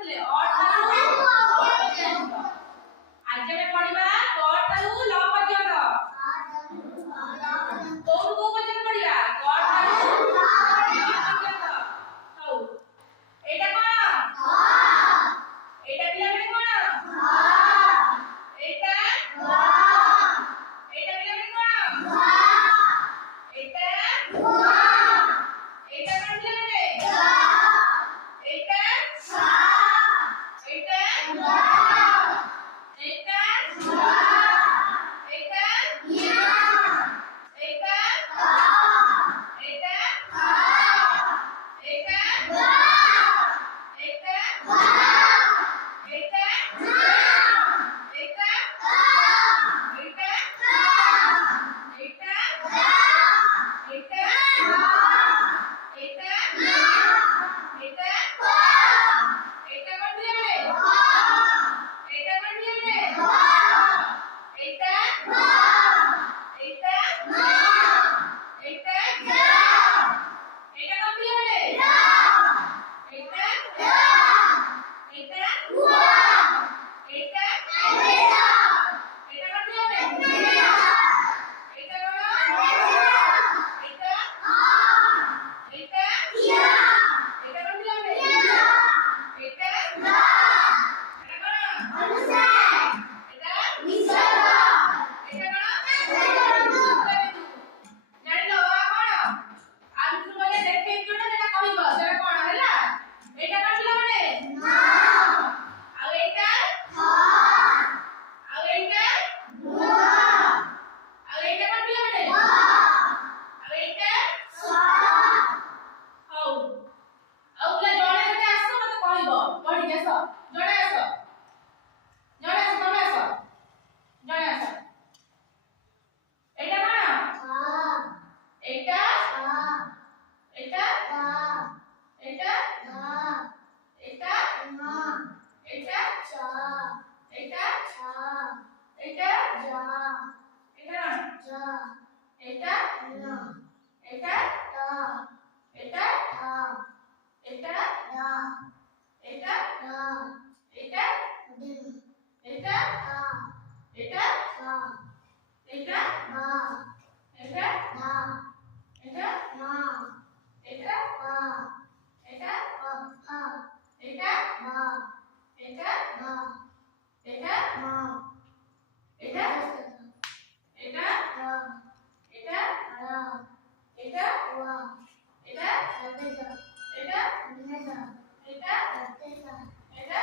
ପଢିଥିଲେ ଅ ଠାରୁ ଆଜି ଆମେ ପଢିବା କ ଠାରୁ ଲ ପର୍ଯ୍ୟନ୍ତ। କୋଉ କୋଉ ପର୍ଯ୍ୟନ୍ତ ପଢିବା? କ ଠାରୁ ଲ ପର୍ଯ୍ୟନ୍ତ। ହଉ ଏଇଟା କଣ? ଏଇଟା ପିଲାମାନେ କଣ? ଏଇଟା ଏଇଟା ପିଲାମାନେ କଣ? ଏଇଟା ଏଇଟା କଣ ପିଲାମାନେ? ଏଇଟା ଏଇଟା ଏଇଟା ଏଇଟା ଏଇଟା